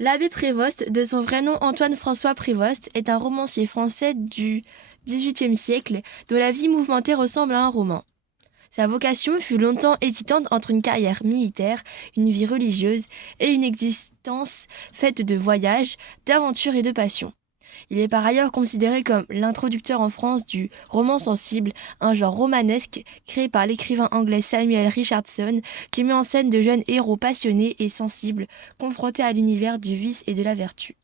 L'abbé Prévost, de son vrai nom Antoine-François Prévost, est un romancier français du XVIIIe siècle dont la vie mouvementée ressemble à un roman. Sa vocation fut longtemps hésitante entre une carrière militaire, une vie religieuse et une existence faite de voyages, d'aventures et de passions. Il est par ailleurs considéré comme l'introducteur en France du roman sensible, un genre romanesque créé par l'écrivain anglais Samuel Richardson qui met en scène de jeunes héros passionnés et sensibles confrontés à l'univers du vice et de la vertu.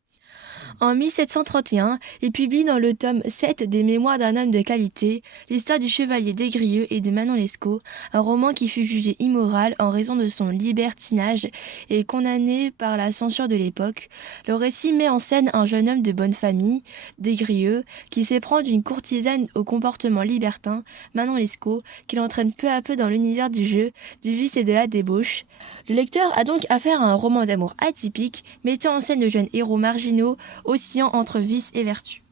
En 1731, il publie dans le tome 7 des Mémoires d'un homme de qualité l'histoire du chevalier Des-Grieux et de Manon Lescaut, un roman qui fut jugé immoral en raison de son libertinage et condamné par la censure de l'époque. Le récit met en scène un jeune homme de bonne famille, Des-Grieux, qui s'éprend d'une courtisane au comportement libertin, Manon Lescaut, qui l'entraîne peu à peu dans l'univers du jeu, du vice et de la débauche. Le lecteur a donc affaire à un roman d'amour atypique, mettant en scène de jeunes héros marginaux, oscillant entre vice et vertu.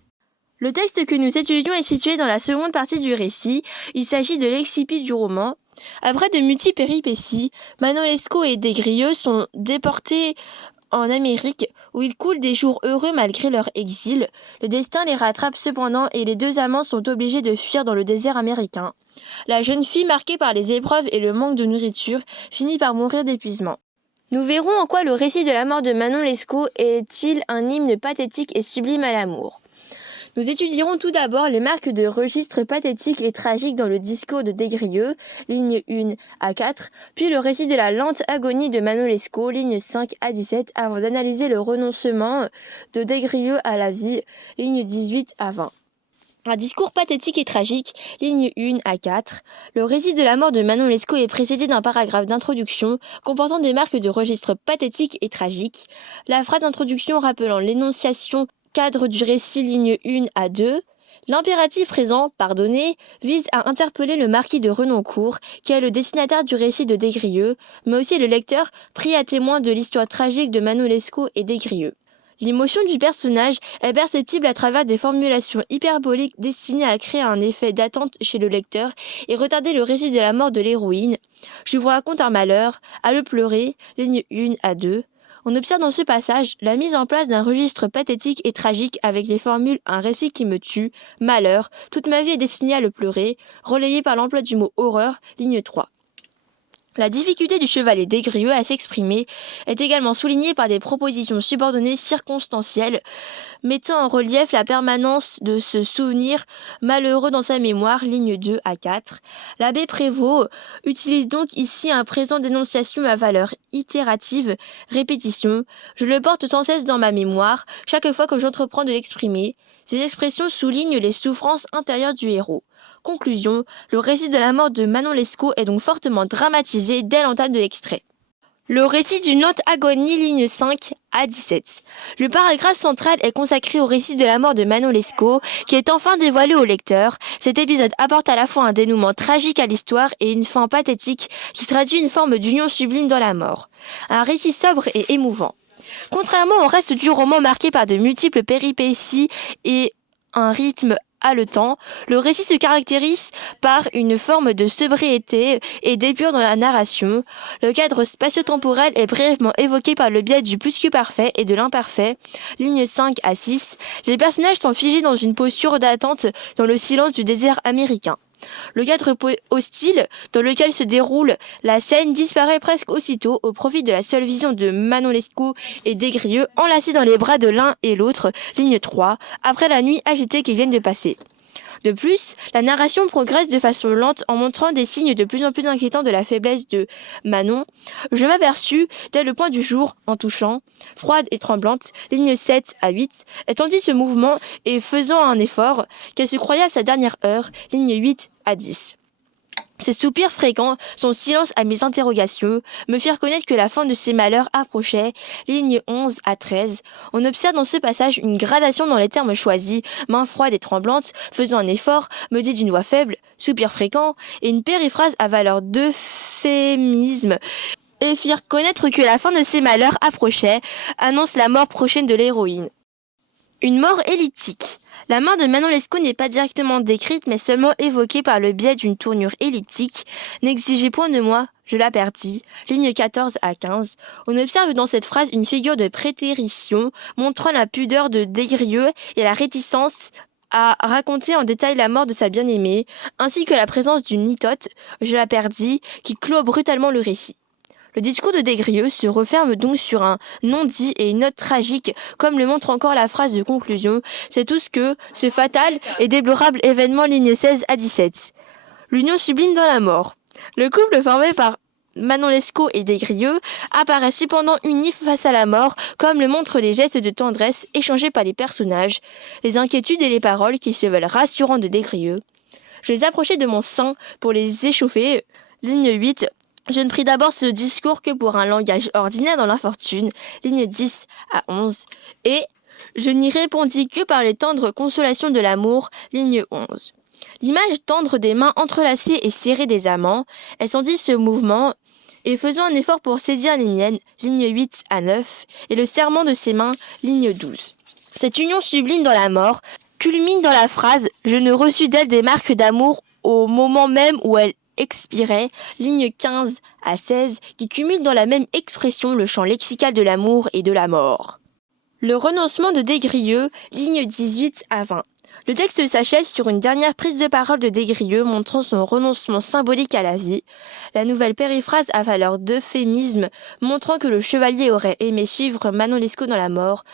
Le texte que nous étudions est situé dans la seconde partie du récit. Il s'agit de l'excipit du roman. Après de multiples péripéties, Manon Lescaut et Des-Grieux sont déportés en Amérique, où ils coulent des jours heureux malgré leur exil. Le destin les rattrape cependant et les deux amants sont obligés de fuir dans le désert américain. La jeune fille, marquée par les épreuves et le manque de nourriture, finit par mourir d'épuisement. Nous verrons en quoi le récit de la mort de Manon Lescaut est-il un hymne pathétique et sublime à l'amour. Nous étudierons tout d'abord les marques de registre pathétique et tragique dans le discours de Des-Grieux, lignes 1 à 4, puis le récit de la lente agonie de Manon Lescaut, lignes 5 à 17, avant d'analyser le renoncement de Des-Grieux à la vie, lignes 18 à 20. Un discours pathétique et tragique, ligne 1 à 4. Le récit de la mort de Manon Lescaut est précédé d'un paragraphe d'introduction comportant des marques de registre pathétique et tragique. La phrase d'introduction rappelant l'énonciation cadre du récit, ligne 1 à 2. L'impératif présent, pardonner, vise à interpeller le marquis de Renoncourt, qui est le destinataire du récit de Des-Grieux, mais aussi le lecteur pris à témoin de l'histoire tragique de Manon Lescaut et Des-Grieux. L'émotion du personnage est perceptible à travers des formulations hyperboliques destinées à créer un effet d'attente chez le lecteur et retarder le récit de la mort de l'héroïne. Je vous raconte un malheur, à le pleurer, ligne 1 à 2. On observe dans ce passage la mise en place d'un registre pathétique et tragique avec les formules un récit qui me tue, malheur, toute ma vie est destinée à le pleurer, relayé par l'emploi du mot horreur, ligne 3. La difficulté du chevalier Des-Grieux à s'exprimer est également soulignée par des propositions subordonnées circonstancielles, mettant en relief la permanence de ce souvenir malheureux dans sa mémoire, ligne 2 à 4. L'abbé Prévost utilise donc ici un présent d'énonciation à valeur itérative, répétition. Je le porte sans cesse dans ma mémoire, chaque fois que j'entreprends de l'exprimer. Ces expressions soulignent les souffrances intérieures du héros. Conclusion, le récit de la mort de Manon Lescaut est donc fortement dramatisé dès l'entame de l'extrait. Le récit d'une lente agonie, ligne 5 à 17. Le paragraphe central est consacré au récit de la mort de Manon Lescaut, qui est enfin dévoilé au lecteur. Cet épisode apporte à la fois un dénouement tragique à l'histoire et une fin pathétique qui traduit une forme d'union sublime dans la mort. Un récit sobre et émouvant. Contrairement au reste du roman marqué par de multiples péripéties et un rythme haletant, le récit se caractérise par une forme de sobriété et d'épure dans la narration. Le cadre spatio-temporel est brièvement évoqué par le biais du plus que parfait et de l'imparfait, lignes 5 à 6. Les personnages sont figés dans une posture d'attente dans le silence du désert américain. Le cadre hostile dans lequel se déroule la scène disparaît presque aussitôt au profit de la seule vision de Manon Lescaut et Des-Grieux enlacés dans les bras de l'un et l'autre, ligne 3, après la nuit agitée qu'ils viennent de passer. De plus, la narration progresse de façon lente en montrant des signes de plus en plus inquiétants de la faiblesse de Manon. Je m'aperçus, dès le point du jour, en touchant, froide et tremblante, ligne 7 à 8, étendit ce mouvement et faisant un effort, qu'elle se croyait à sa dernière heure, ligne 8 à 10. Ses soupirs fréquents, son silence à mes interrogations, me firent connaître que la fin de ses malheurs approchait, ligne 11 à 13. On observe dans ce passage une gradation dans les termes choisis, main froide et tremblante, faisant un effort, me dit d'une voix faible, soupirs fréquents, et une périphrase à valeur d'euphémisme, et firent connaître que la fin de ses malheurs approchait, annonce la mort prochaine de l'héroïne. Une mort elliptique. La mort de Manon Lescaut n'est pas directement décrite, mais seulement évoquée par le biais d'une tournure elliptique. N'exigez point de moi, je la perdis. Lignes 14 à 15. On observe dans cette phrase une figure de prétérition, montrant la pudeur de Des-Grieux et la réticence à raconter en détail la mort de sa bien-aimée, ainsi que la présence d'une litote, je la perdis, qui clôt brutalement le récit. Le discours de Des-Grieux se referme donc sur un non-dit et une note tragique, comme le montre encore la phrase de conclusion. C'est tout ce fatal et déplorable événement, lignes 16 à 17. L'union sublime dans la mort. Le couple formé par Manon Lescaut et Des-Grieux apparaît cependant uni face à la mort, comme le montrent les gestes de tendresse échangés par les personnages, les inquiétudes et les paroles qui se veulent rassurantes de Des-Grieux. Je les approchai de mon sein pour les échauffer. Ligne 8. Je ne pris d'abord ce discours que pour un langage ordinaire dans l'infortune, ligne 10 à 11, et je n'y répondis que par les tendres consolations de l'amour, ligne 11. L'image tendre des mains entrelacées et serrées des amants, elles sentit ce mouvement, et faisant un effort pour saisir les miennes, ligne 8 à 9, et le serrement de ses mains, ligne 12. Cette union sublime dans la mort culmine dans la phrase « Je ne reçus d'elle des marques d'amour au moment même où elle expirait, ligne 15 à 16, qui cumule dans la même expression le champ lexical de l'amour et de la mort. Le renoncement de Des-Grieux, ligne 18 à 20. Le texte s'achève sur une dernière prise de parole de Des-Grieux montrant son renoncement symbolique à la vie. La nouvelle périphrase a valeur d'euphémisme, montrant que le chevalier aurait aimé suivre Manon Lescaut dans la mort.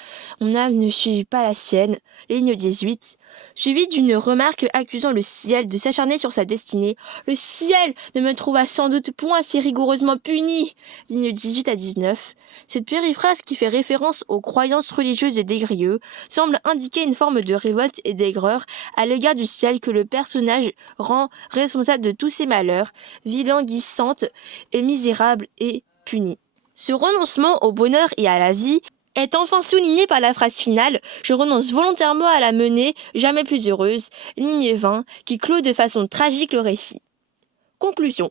Mon âme ne suit pas la sienne, ligne 18, suivie d'une remarque accusant le ciel de s'acharner sur sa destinée. Le ciel ne me trouva sans doute point si rigoureusement puni, ligne 18 à 19. Cette périphrase, qui fait référence aux croyances religieuses de Des-Grieux, semble indiquer une forme de révolte et d'aigreur à l'égard du ciel que le personnage rend responsable de tous ses malheurs, vie languissante et misérable et punie. Ce renoncement au bonheur et à la vie est enfin souligné par la phrase finale « Je renonce volontairement à la mener, jamais plus heureuse », ligne 20, qui clôt de façon tragique le récit. Conclusion.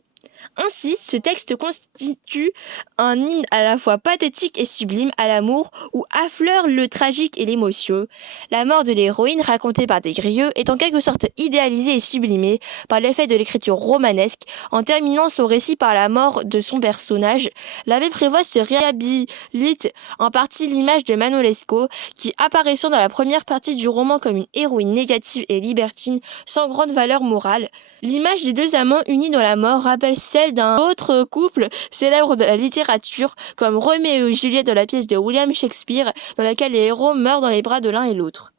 Ainsi, ce texte constitue un hymne à la fois pathétique et sublime à l'amour où affleure le tragique et l'émotion. La mort de l'héroïne racontée par Des-Grieux est en quelque sorte idéalisée et sublimée par l'effet de l'écriture romanesque. En terminant son récit par la mort de son personnage, l'abbé Prévost se réhabilite en partie l'image de Manon Lescaut qui, apparaissant dans la première partie du roman comme une héroïne négative et libertine sans grande valeur morale, l'image des deux amants unis dans la mort rappelle celle d'un autre couple célèbre de la littérature, comme Roméo et Juliette dans la pièce de William Shakespeare, dans laquelle les héros meurent dans les bras de l'un et l'autre.